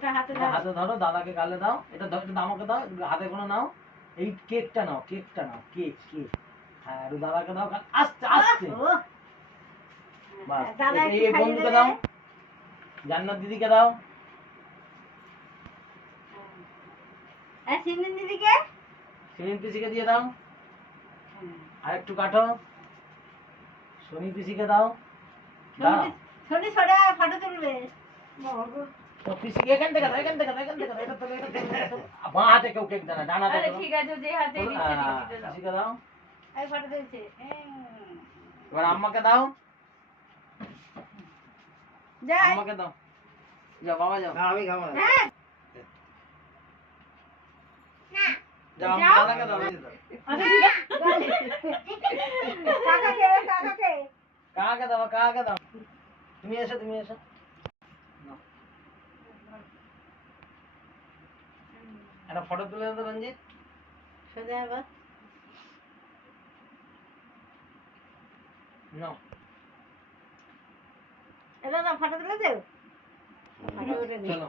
ওটা হাতে এটা হাতে ধরো, দাদাকে গালে দাও, এটা এটা আমাকে দাও, হাতে করে নাও, এই কেকটা নাও, কেকটা নাও, কেক কেক। হ্যাঁ, একটু দাদাকে দাও, আস্তে আস্তে। বাস, এই বন্ধুকে দাও, জান্নাত দিদিকে দাও। সিমরিন দিদিকে, সিমিন পিসিকে দিয়ে দাও, আর একটু কাটো। সোনি পিসিকে দাও, দাও। সোনি সরে ফটো তুলবে। তো পিসিকে এখান থেকে দাও, এখান থেকে দাও, এখান থেকে দাও, এটা তো এটা তো বাঁ হাতে কেউ কেক দেয় না, ডান হাতে দাও। ঠিক আছে, যে হাতে দিচ্ছে দিতে দাও। পিসিকে দাও, এই ফটো তুলছে। এবার আম্মাকে দাও, যাই, আম্মাকে দাও, যাও বাবা যাও। আমি খাবো না। হ্যাঁ যাও, যাও। দাদাকে দাও। কাকাকে, কাকাকে কাকে দাও, কাকে দাও, তুমি এসো, তুমি এসো। নাও। একটা ফটো তুলে দাও রঞ্জিত। সোজা আবার নাও। এটা না ফটো তুলে দেও। ফটো উঠে চলো।